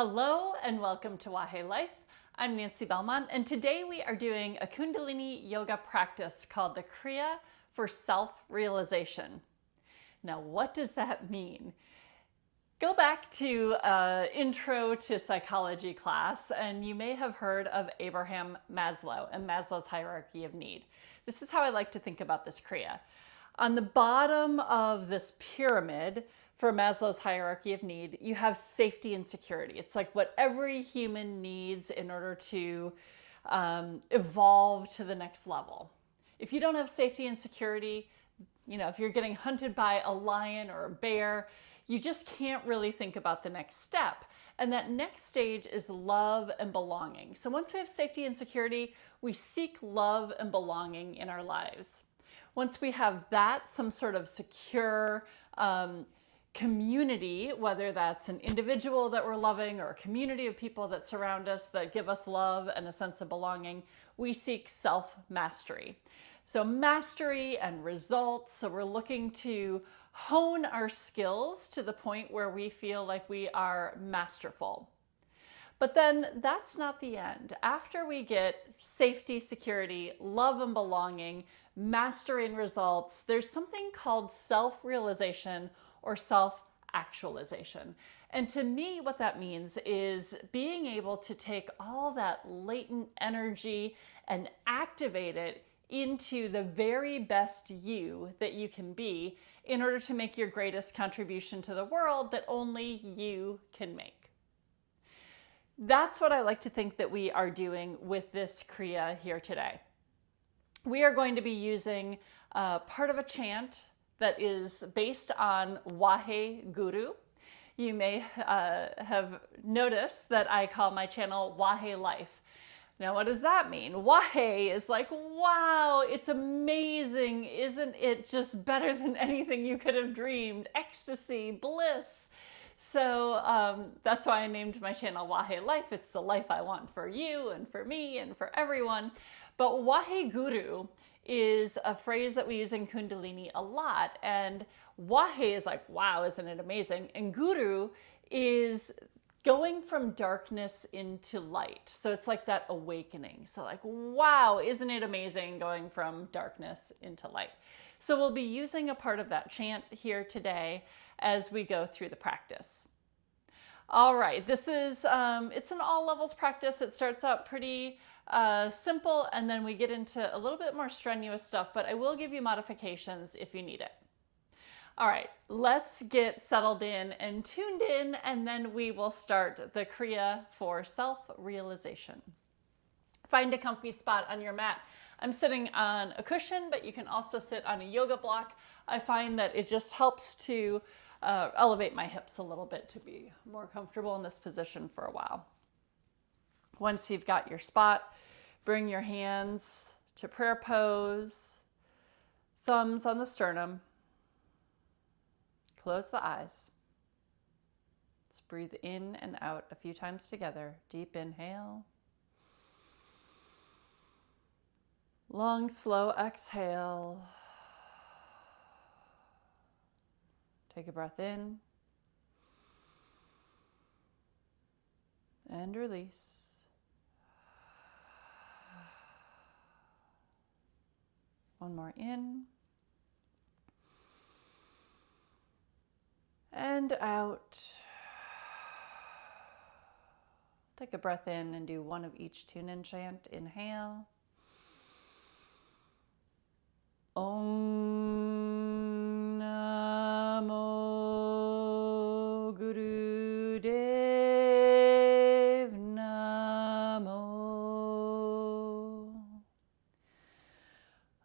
Hello and welcome to Wahe Life. I'm Nancy Belmont, and today we are doing a Kundalini Yoga practice called the Kriya for self-realization. Now, what does that mean? Go back to intro to psychology class, and you may have heard of Abraham Maslow and Maslow's hierarchy of need. This is how I like to think about this Kriya. On the bottom of this pyramid for Maslow's hierarchy of need, you have safety and security. It's like what every human needs in order to evolve to the next level. If you don't have safety and security, if you're getting hunted by a lion or a bear, you just can't really think about the next step. And that next stage is love and belonging. So once we have safety and security, we seek love and belonging in our lives. Once we have that, some sort of secure community, whether that's an individual that we're loving or a community of people that surround us that give us love and a sense of belonging, we seek self-mastery. So mastery and results, so we're looking to hone our skills to the point where we feel like we are masterful. But then that's not the end. After we get safety, security, love and belonging, mastery and results, there's something called self-realization or self-actualization. And to me, what that means is being able to take all that latent energy and activate it into the very best you that you can be in order to make your greatest contribution to the world that only you can make. That's what I like to think that we are doing with this Kriya here today. We are going to be using part of a chant that is based on Wahe Guru. You may have noticed that I call my channel Wahe Life. Now, what does that mean? Wahe is like, wow, it's amazing. Isn't it just better than anything you could have dreamed? Ecstasy, bliss. So that's why I named my channel Wahe Life. It's the life I want for you and for me and for everyone. But Wahe Guru is a phrase that we use in Kundalini a lot. And Wahe is like, wow, isn't it amazing? And Guru is going from darkness into light. So it's like that awakening. So like, wow, isn't it amazing going from darkness into light? So we'll be using a part of that chant here today as we go through the practice. All right, this is, it's an all levels practice. It starts out pretty simple, and then we get into a little bit more strenuous stuff, but I will give you modifications if you need it. All right, let's get settled in and tuned in, and then we will start the Kriya for self-realization. Find a comfy spot on your mat. I'm sitting on a cushion, but you can also sit on a yoga block. I find that it just helps to elevate my hips a little bit to be more comfortable in this position for a while. Once you've got your spot, bring your hands to prayer pose, thumbs on the sternum. Close the eyes. Let's breathe in and out a few times together. Deep inhale. Long, slow exhale. Take a breath in. And release. One more in. And out. Take a breath in and do one of each tune-in chant. Inhale. Om Namo Guru Dev Namo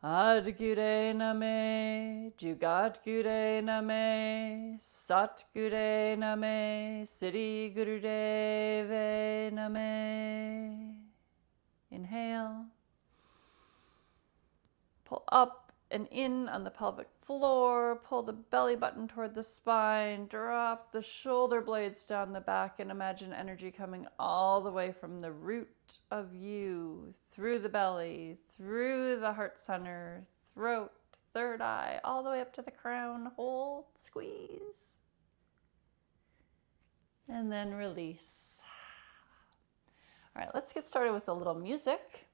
Adgure Name Jugat Gure Name Sat Gure Name Siddhi Guru Deve Name. Inhale. Pull up and in on the pelvic floor, pull the belly button toward the spine, drop the shoulder blades down the back, and imagine energy coming all the way from the root of you, through the belly, through the heart center, throat, third eye, all the way up to the crown. Hold, squeeze, and then release. All right, let's get started with a little music.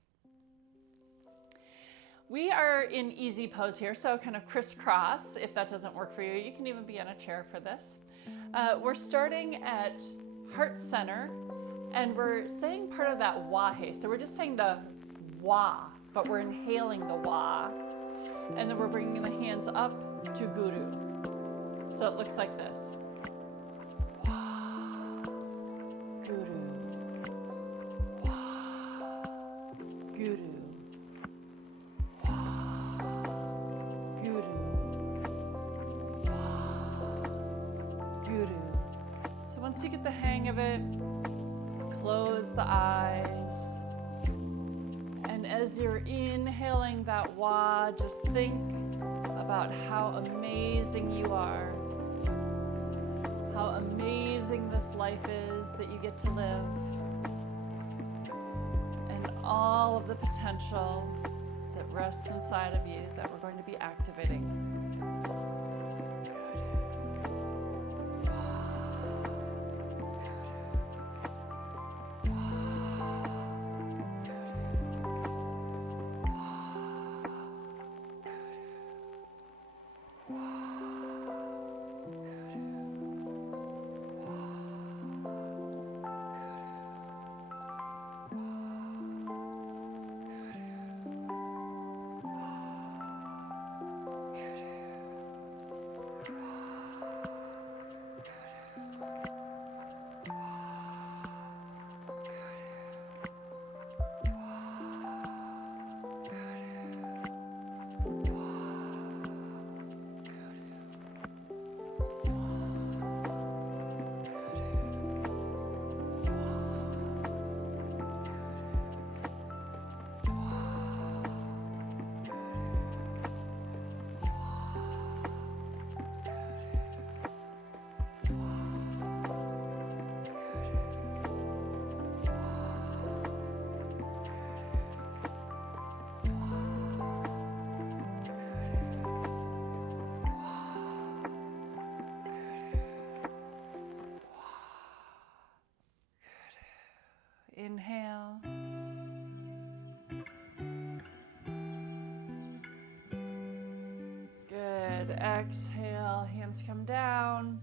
We are in easy pose here, so kind of crisscross. If that doesn't work for you, you can even be on a chair for this. We're starting at heart center, and we're saying part of that Wahe. So we're just saying the Wa, but we're inhaling the Wa. And then we're bringing the hands up to Guru. So it looks like this. Wa, Guru. Wa, Guru. Once you get the hang of it, close the eyes. And as you're inhaling that Wa, just think about how amazing you are, how amazing this life is that you get to live, and all of the potential that rests inside of you that we're going to be activating. Inhale. Good. Exhale. Hands come down.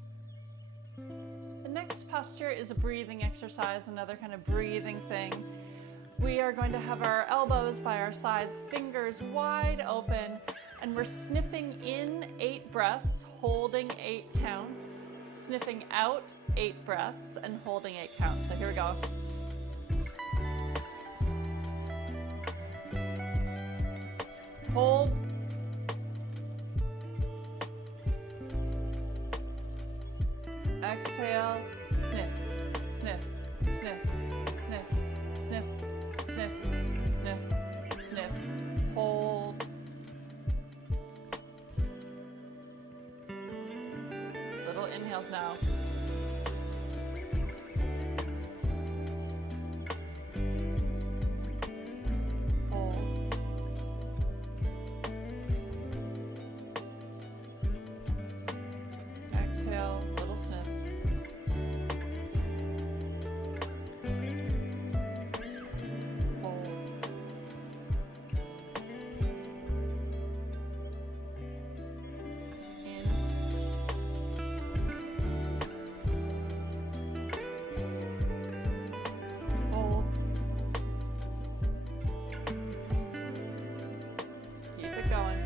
The next posture is a breathing exercise, another kind of breathing thing. We are going to have our elbows by our sides, fingers wide open, and we're sniffing in 8 breaths, holding 8 counts, sniffing out 8 breaths, and holding 8 counts. So here we go. Hold. Exhale. Sniff, sniff, sniff, sniff, sniff, sniff, sniff, sniff. Hold. Little inhales now. Exhale, little sniffs. Hold. In. Hold. Keep it going.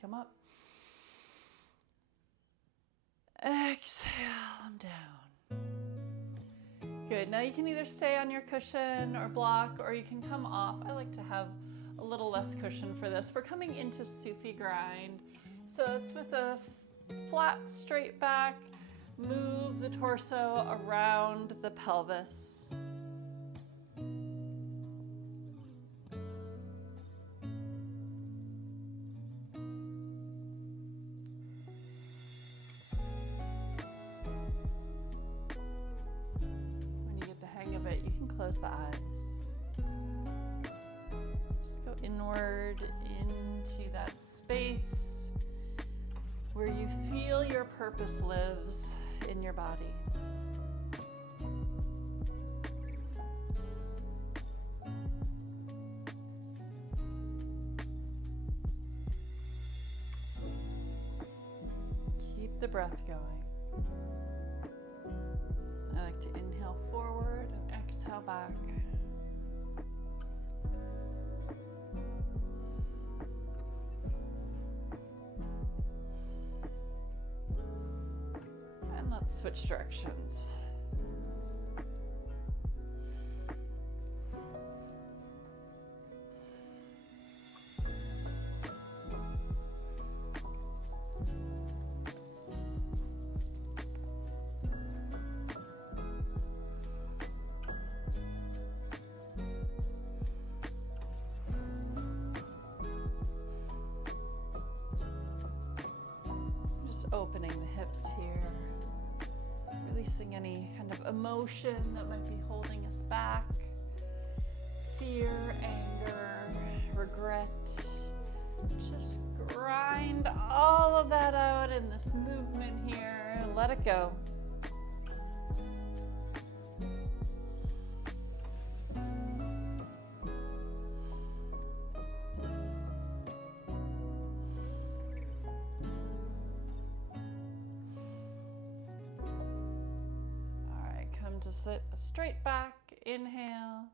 Come up. Exhale them down. Good. Now you can either stay on your cushion or block, or you can come off. I like to have a little less cushion for this. We're coming into Sufi grind. So it's with a flat, straight back. Move the torso around the pelvis. Close the eyes. Just go inward into that space where you feel your purpose lives in your body. Keep the breath going. I like to inhale forward and exhale back. And let's switch directions. Opening the hips here, releasing any kind of emotion that might be holding us back, fear, anger, regret. Just grind all of that out in this movement here and let it go. To sit straight back, inhale,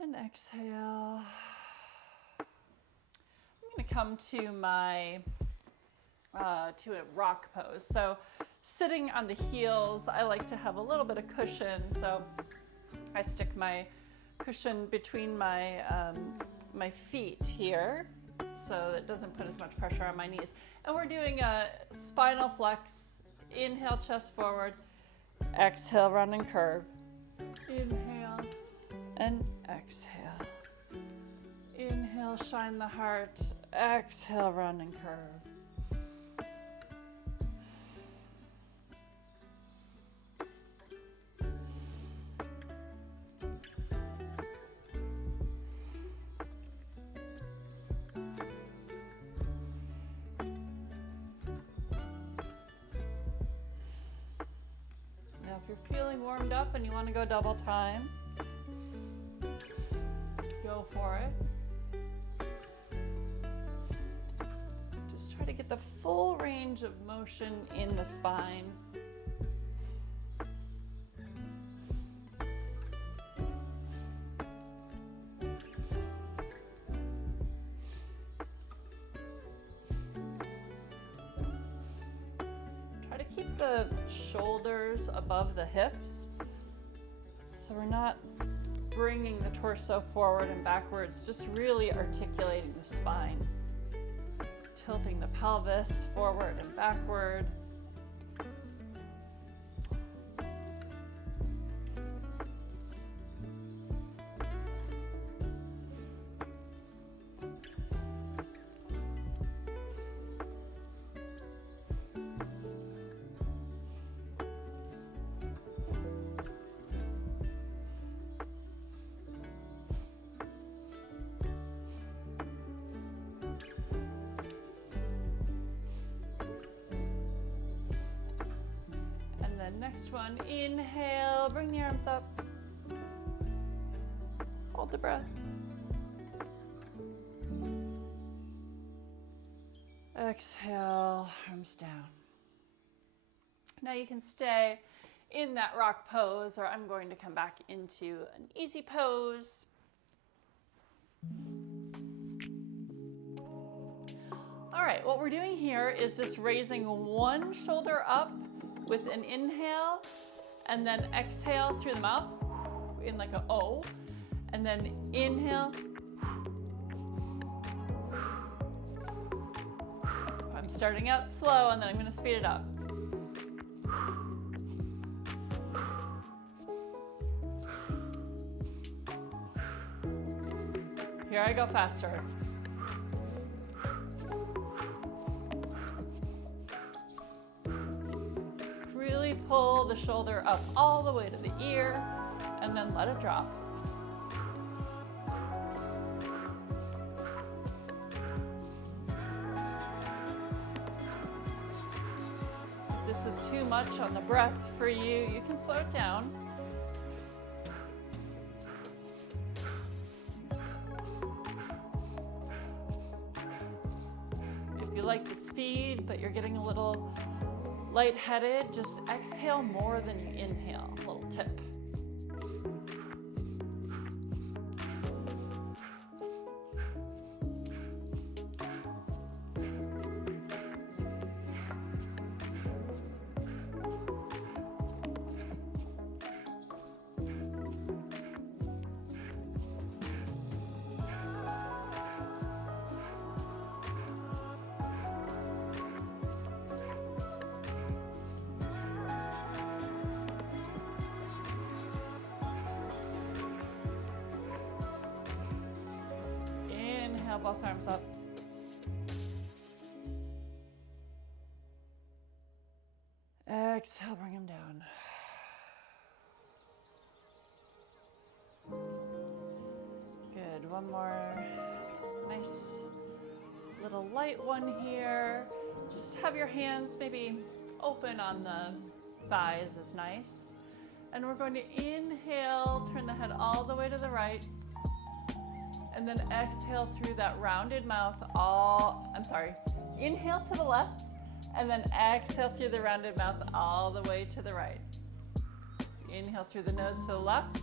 and exhale. I'm going to come to my to a rock pose. So sitting on the heels, I like to have a little bit of cushion. So I stick my cushion between my my feet here, so it doesn't put as much pressure on my knees. And we're doing a spinal flex. Inhale, chest forward. Exhale, round and curve. Inhale and exhale. Inhale, shine the heart. Exhale, round and curve. If you're feeling warmed up and you want to go double time, go for it. Just try to get the full range of motion in the spine. Keep the shoulders above the hips, so we're not bringing the torso forward and backwards, just really articulating the spine, tilting the pelvis forward and backward. Next one, inhale, bring the arms up. Hold the breath. Exhale, arms down. Now you can stay in that rock pose, or I'm going to come back into an easy pose. All right, what we're doing here is just raising one shoulder up with an inhale, and then exhale through the mouth in like a O, and then inhale. I'm starting out slow, and then I'm going to speed it up. Here I go faster. Really pull the shoulder up all the way to the ear, and then let it drop. If this is too much on the breath for you, you can slow it down. If you like the speed, but you're getting a little lightheaded, just exhale more than you inhale. A little tip. Inhale, both arms up. Exhale, bring them down. Good, one more nice little light one here. Just have your hands maybe open on the thighs is nice. And we're going to inhale, turn the head all the way to the right. And then exhale through that rounded mouth inhale to the left, and then exhale through the rounded mouth all the way to the right. Inhale through the nose to the left.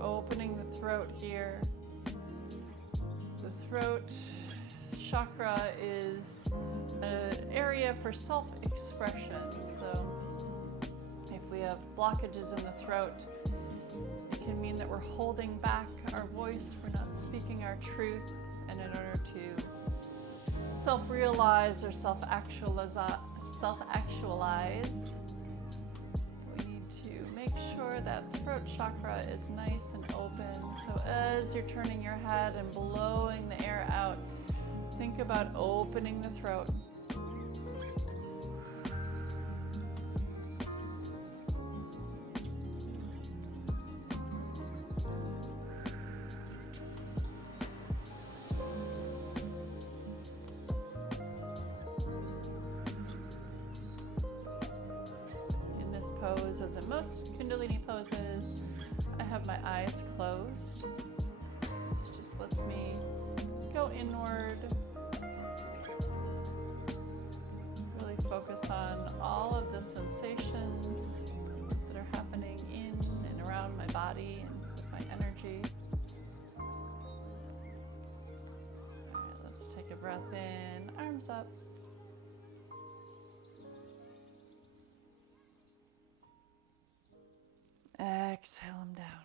Opening the throat here. The throat chakra is an area for self-expression. So if we have blockages in the throat, it can mean that we're holding back our voice, we're not speaking our truth, and in order to self-realize or self-actualize, make sure that throat chakra is nice and open. So as you're turning your head and blowing the air out, think about opening the throat. Pose, as in most Kundalini poses, I have my eyes closed. This just lets me go inward, really focus on all of the sensations that are happening in and around my body and with my energy. All right, let's take a breath in, arms up. Exhale them down.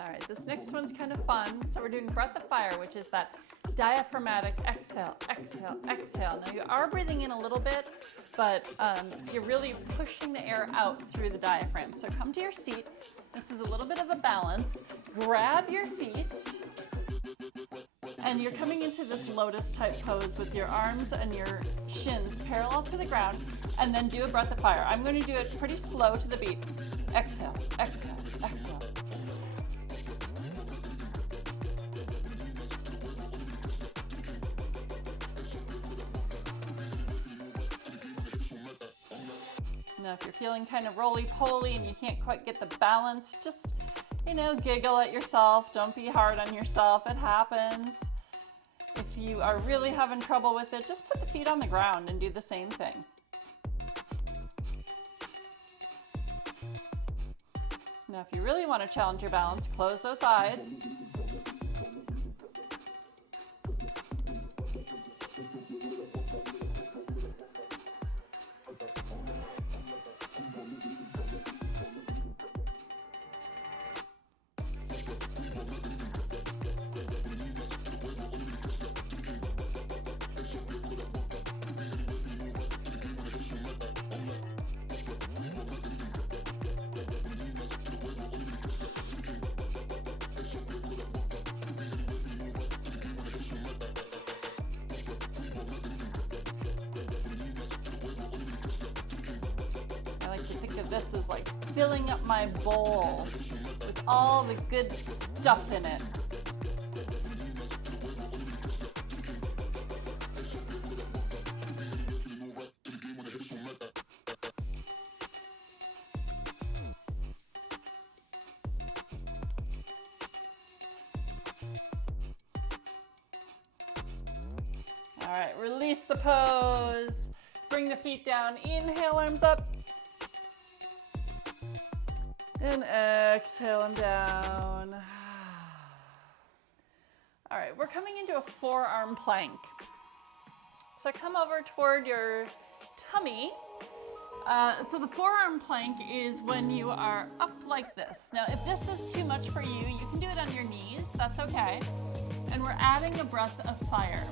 All right, this next one's kind of fun. So we're doing breath of fire, which is that diaphragmatic exhale, exhale, exhale. Now you are breathing in a little bit, but you're really pushing the air out through the diaphragm. So come to your seat. This is a little bit of a balance. Grab your feet. And you're coming into this lotus type pose with your arms and your shins parallel to the ground, and then do a breath of fire. I'm going to do it pretty slow to the beat. Exhale, exhale, exhale. Now if you're feeling kind of roly-poly and you can't quite get the balance, just, giggle at yourself. Don't be hard on yourself. It happens. If you are really having trouble with it, just put the feet on the ground and do the same thing. Now, if you really want to challenge your balance, close those eyes. Think of this as like filling up my bowl with all the good stuff in it. All right, release the pose. Bring the feet down. Inhale, arms up. And exhale them down. All right, we're coming into a forearm plank. So come over toward your tummy. So the forearm plank is when you are up like this. Now, if this is too much for you, you can do it on your knees. That's okay. And we're adding a breath of fire.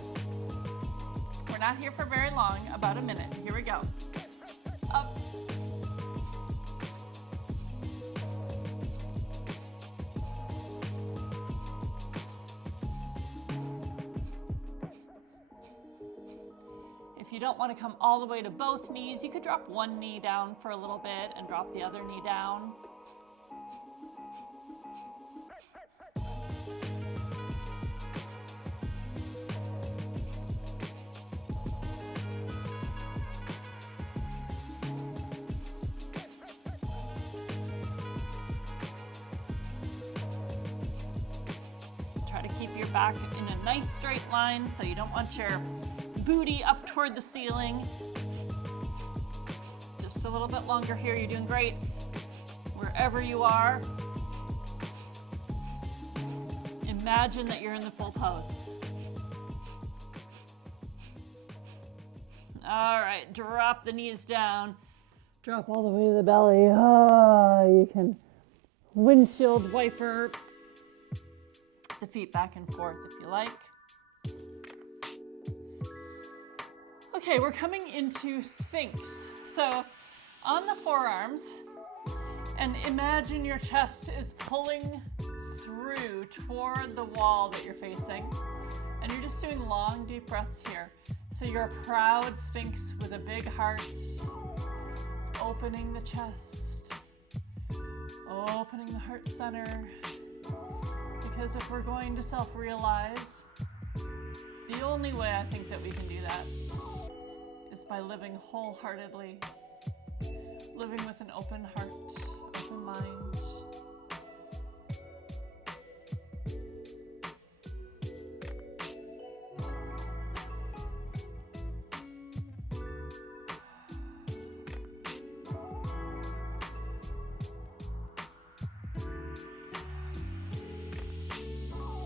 We're not here for very long, about a minute. Here we go. Up. If you don't want to come all the way to both knees, you could drop one knee down for a little bit and drop the other knee down. Try to keep your back in a nice straight line so you don't want your booty up toward the ceiling. Just a little bit longer here. You're doing great. Wherever you are, imagine that you're in the full pose. All right, drop the knees down. Drop all the way to the belly. You can windshield wiper the feet back and forth if you like. Okay, we're coming into Sphinx. So on the forearms, and imagine your chest is pulling through toward the wall that you're facing. And you're just doing long, deep breaths here. So you're a proud Sphinx with a big heart, opening the chest, opening the heart center. Because if we're going to self-realize, the only way I think that we can do that is by living wholeheartedly, living with an open heart, open mind.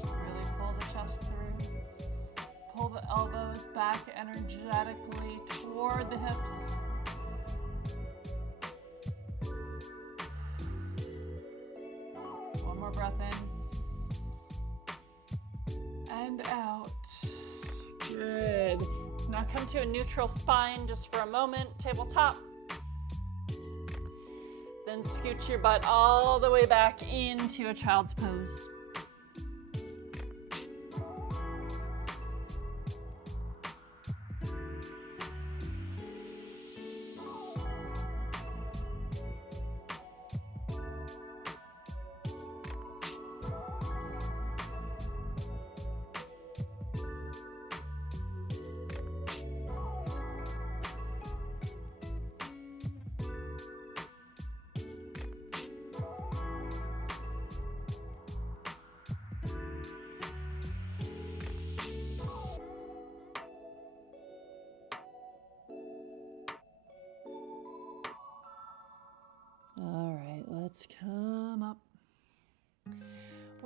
Really pull the chest through. Pull the elbows back energetically toward the hips. One more breath in. And out. Good. Now come to a neutral spine just for a moment, tabletop. Then scoot your butt all the way back into a child's pose.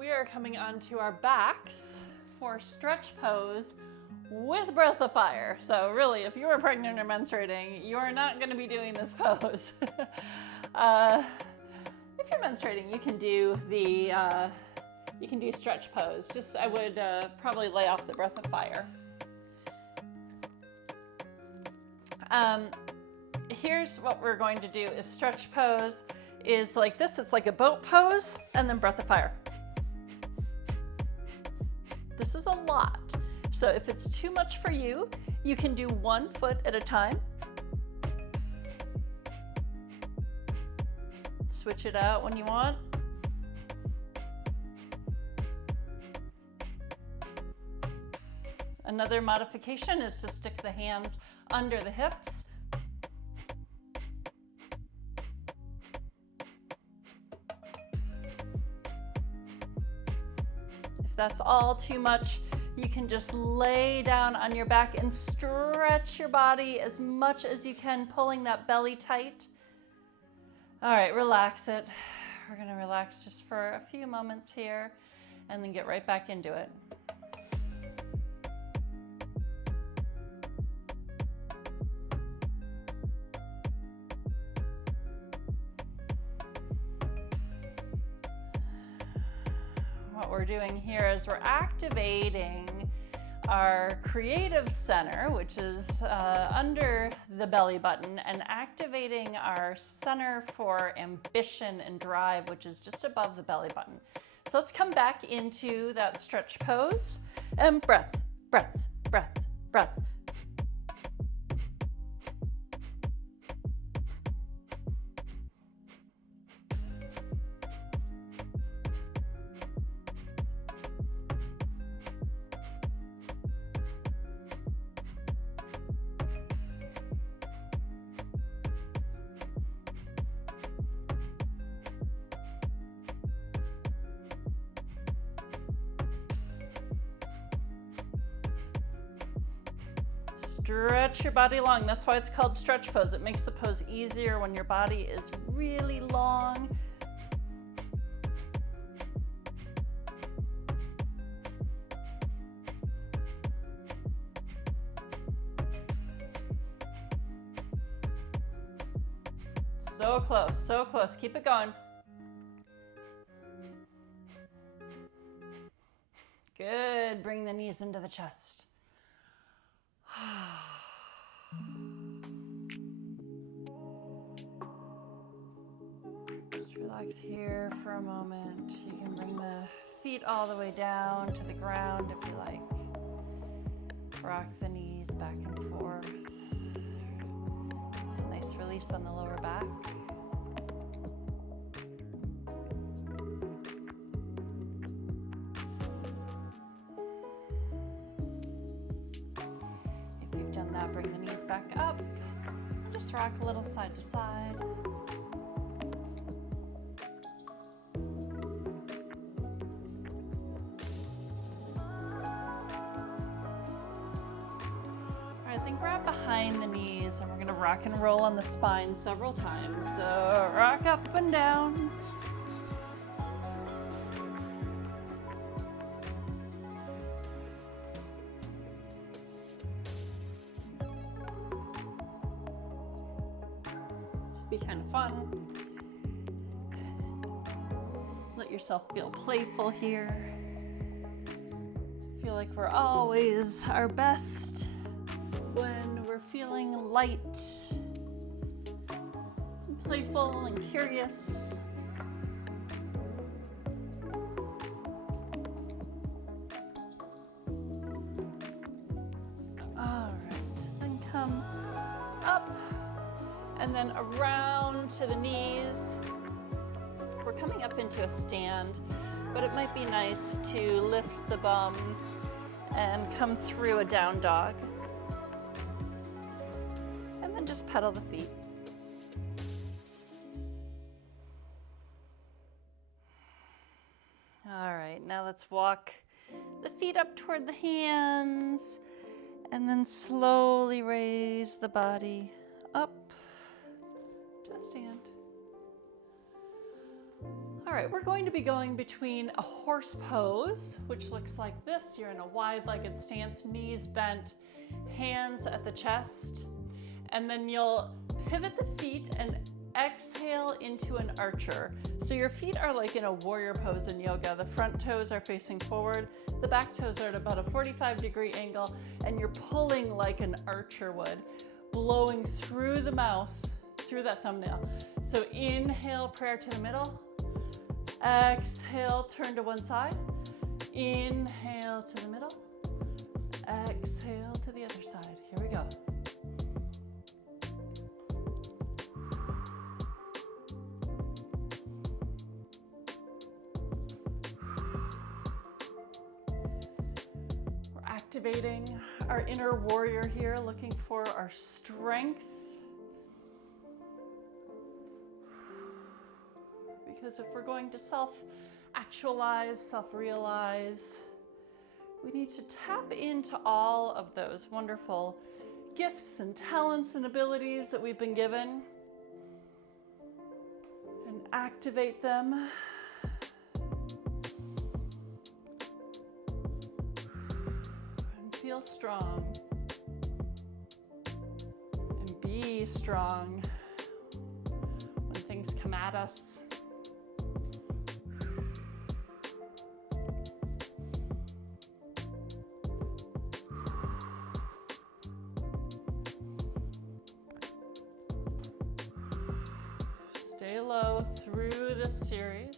we are coming onto our backs for stretch pose with breath of fire. So really, if you are pregnant or menstruating, you are not going to be doing this pose. If you're menstruating, you can do the stretch pose. Just I would probably lay off the breath of fire. Here's what we're going to do is stretch pose is like this. It's like a boat pose and then breath of fire. This is a lot. So if it's too much for you, you can do 1 foot at a time. Switch it out when you want. Another modification is to stick the hands under the hips. If that's all too much, you can just lay down on your back and stretch your body as much as you can, pulling that belly tight. All right, relax it. We're gonna relax just for a few moments here and then get right back into it. What we're doing here is we're activating our creative center, which is under the belly button, and activating our center for ambition and drive, which is just above the belly button. So let's come back into that stretch pose and breath, breath, breath, breath. Stretch your body long. That's why it's called stretch pose. It makes the pose easier when your body is really long. So close, so close. Keep it going. Good. Bring the knees into the chest. Just relax here for a moment. You can bring the feet all the way down to the ground if you like. Rock the knees back and forth. It's a nice release on the lower back. Bring the knees back up. Just rock a little side to side. All right, then grab behind the knees and we're gonna rock and roll on the spine several times. So rock up and down. Be kind of fun. Let yourself feel playful here. Feel like we're always our best when we're feeling light, and playful and curious. All right, then come up. And then around to the knees. We're coming up into a stand, but it might be nice to lift the bum and come through a down dog. And then just pedal the feet. All right, now let's walk the feet up toward the hands and then slowly raise the body up. Stand. All right, we're going to be going between a horse pose, which looks like this. You're in a wide-legged stance, knees bent, hands at the chest, and then you'll pivot the feet and exhale into an archer. So your feet are like in a warrior pose in yoga. The front toes are facing forward, the back toes are at about a 45-degree angle, and you're pulling like an archer would, blowing through the mouth, through that thumbnail. So inhale, prayer to the middle. Exhale, turn to one side. Inhale to the middle. Exhale to the other side. Here we go. We're activating our inner warrior here, looking for our strength. Because if we're going to self-actualize, self-realize, we need to tap into all of those wonderful gifts and talents and abilities that we've been given and activate them. And feel strong. And be strong when things come at us. Stay low through this series.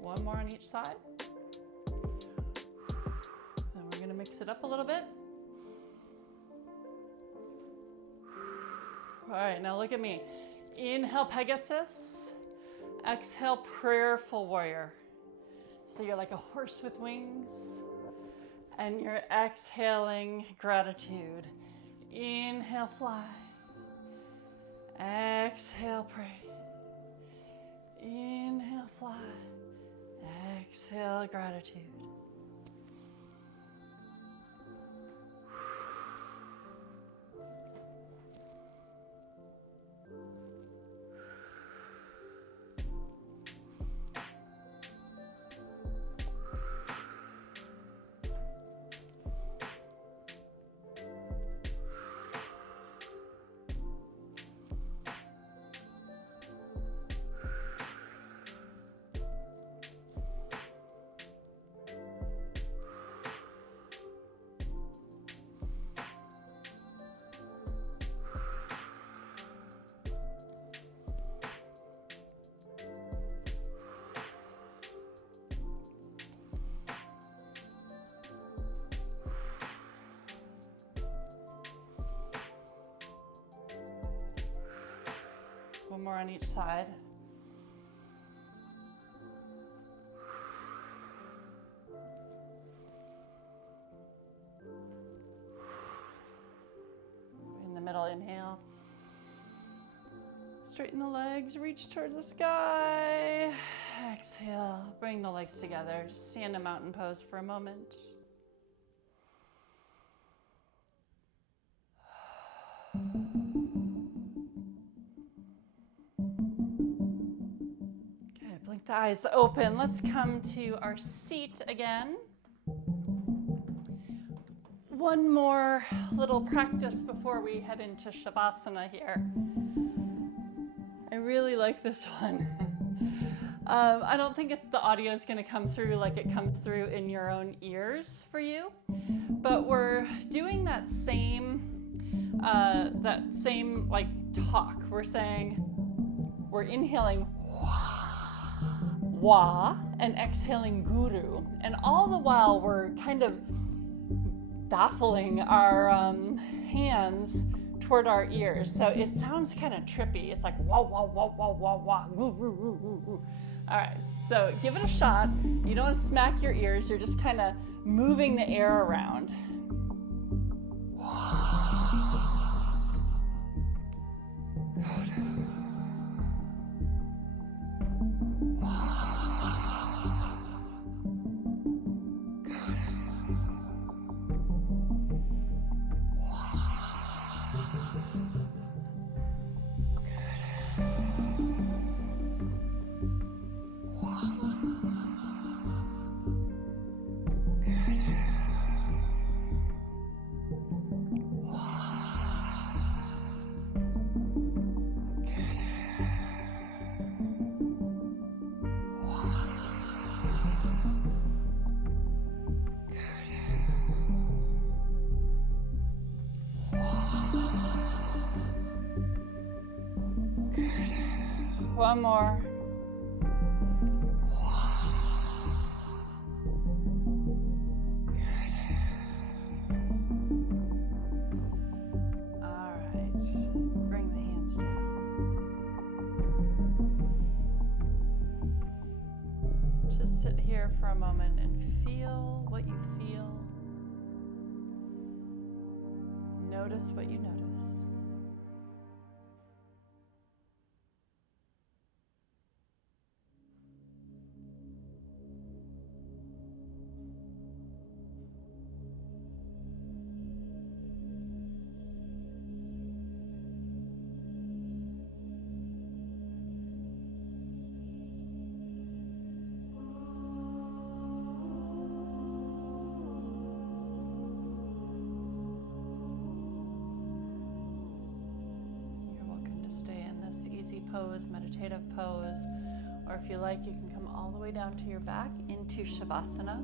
One more on each side. Then we're going to mix it up a little bit. All right, now look at me. Inhale, Pegasus. Exhale, prayerful warrior. So you're like a horse with wings. And you're exhaling gratitude. Inhale, fly. Exhale, pray. Inhale, fly. Exhale, gratitude. One more on each side. In the middle, inhale. Straighten the legs, reach towards the sky. Exhale, bring the legs together. Just stand in mountain pose for a moment. Blink the eyes open. Let's come to our seat again. One more little practice before we head into Shavasana here. I really like this one. I don't think the audio is going to come through like it comes through in your own ears for you, but we're doing that same like talk. We're inhaling Wa and exhaling Guru, and all the while we're kind of baffling our hands toward our ears, so it sounds kind of trippy. It's like wah wah wah wah wah wah woo woo woo woo woo. All right, so give it a shot. You don't want to smack your ears. You're just kind of moving the air around. One more. All right. Bring the hands down. Just sit here for a moment and feel what you feel. Notice what you notice. Pose, meditative pose, or if you like, you can come all the way down to your back into Shavasana.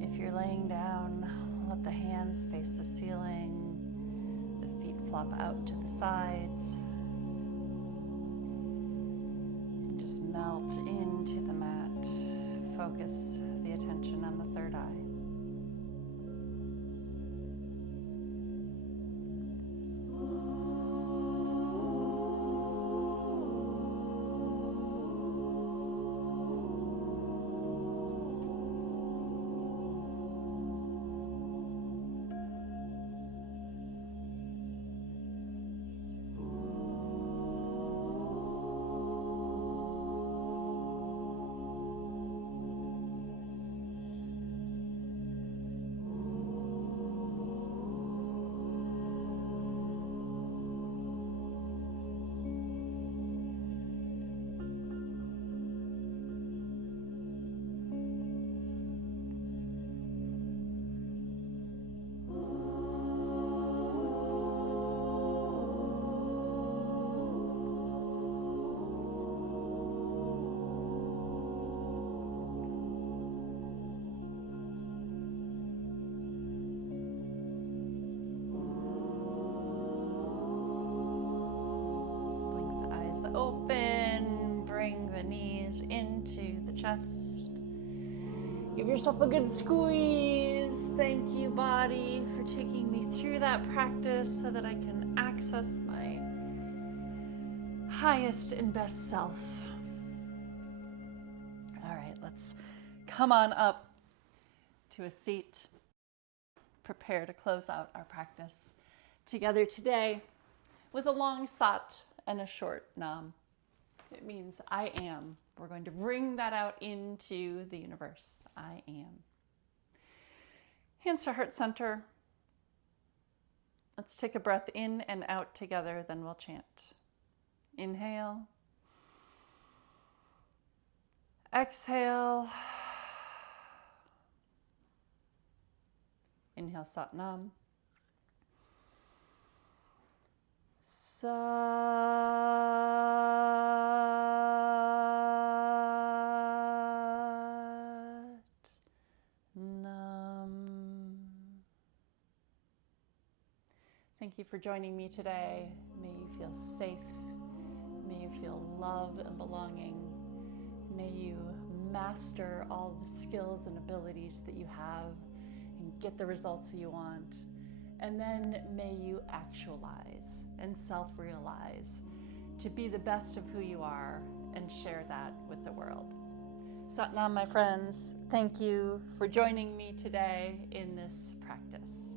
If you're laying down, let the hands face the ceiling, the feet flop out to the sides, and just melt into the mat. Focus the attention on the third eye. Open, bring the knees into the chest. Give yourself a good squeeze. Thank you, body, for taking me through that practice so that I can access my highest and best self. All right, let's come on up to a seat. Prepare to close out our practice together today with a long sat and a short nam. It means I am. We're going to bring that out into the universe. I am. Hands to heart center. Let's take a breath in and out together, then we'll chant. Inhale. Exhale. Inhale, Sat Nam. Sat Nam. Thank you for joining me today. May you feel safe. May you feel love and belonging. May you master all the skills and abilities that you have and get the results that you want. And then may you actualize and self-realize to be the best of who you are and share that with the world. Sat Nam, my friends. Thank you for joining me today in this practice.